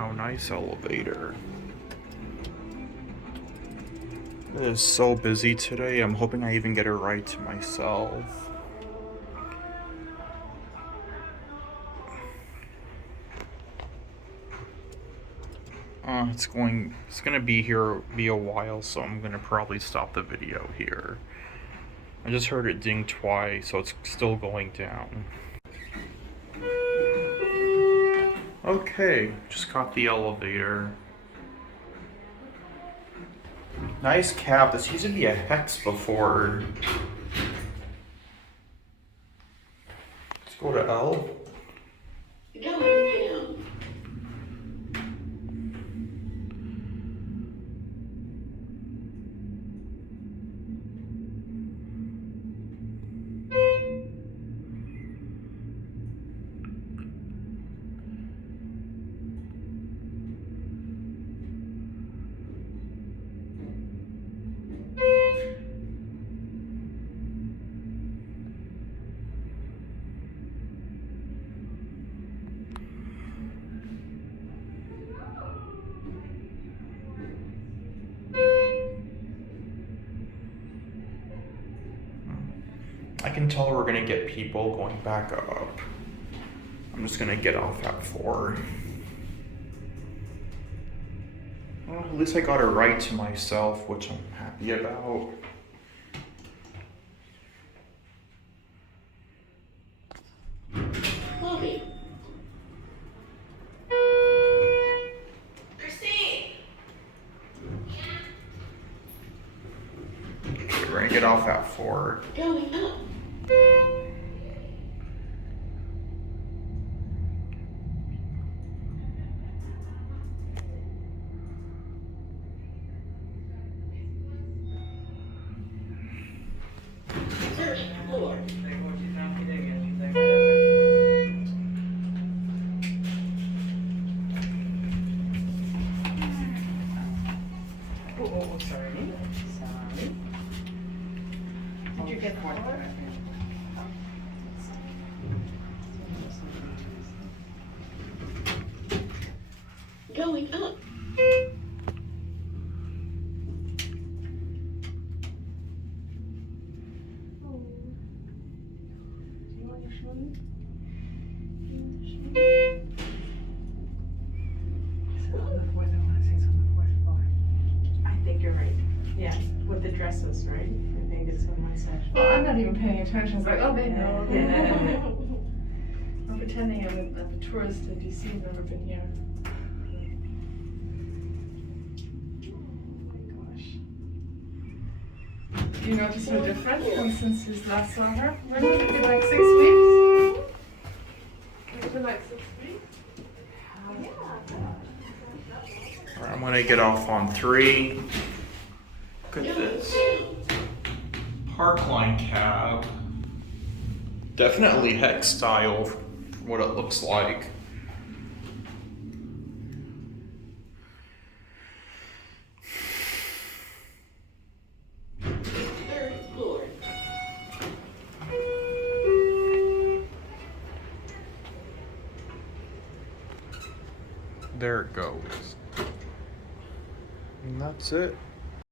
Wow, nice elevator. It is so busy today. I'm hoping I even get a ride to myself. It's gonna be a while, so I'm gonna probably stop the video here. I just heard it ding twice, so it's still going down. Okay, just got the elevator. Nice cab. This used to be a Hecht before. Let's go to L. Going down. I can tell we're gonna get people going back up. I'm just gonna get off at 4. Well, at least I got a ride to myself, which I'm happy about. Lobby. Christine. Okay, we're gonna get off at 4. Going up. First floor. Oh, sorry. Sorry. Did you get one? Going up. I think you're right. Yeah, with the dresses, right? I think it's in my section. Well, I'm not even paying attention. It's like, oh, babe, no. Yeah. I'm pretending I'm a tourist in DC. I've never been here. Oh my gosh. Do you notice her different from since you last saw her? When did it be like 6 weeks? Has it been like 6 weeks? Alright, I'm gonna get off on 3. Look at this. Parkline cab. Definitely Hecht style, from what it looks like. Third floor. There it goes. And that's it.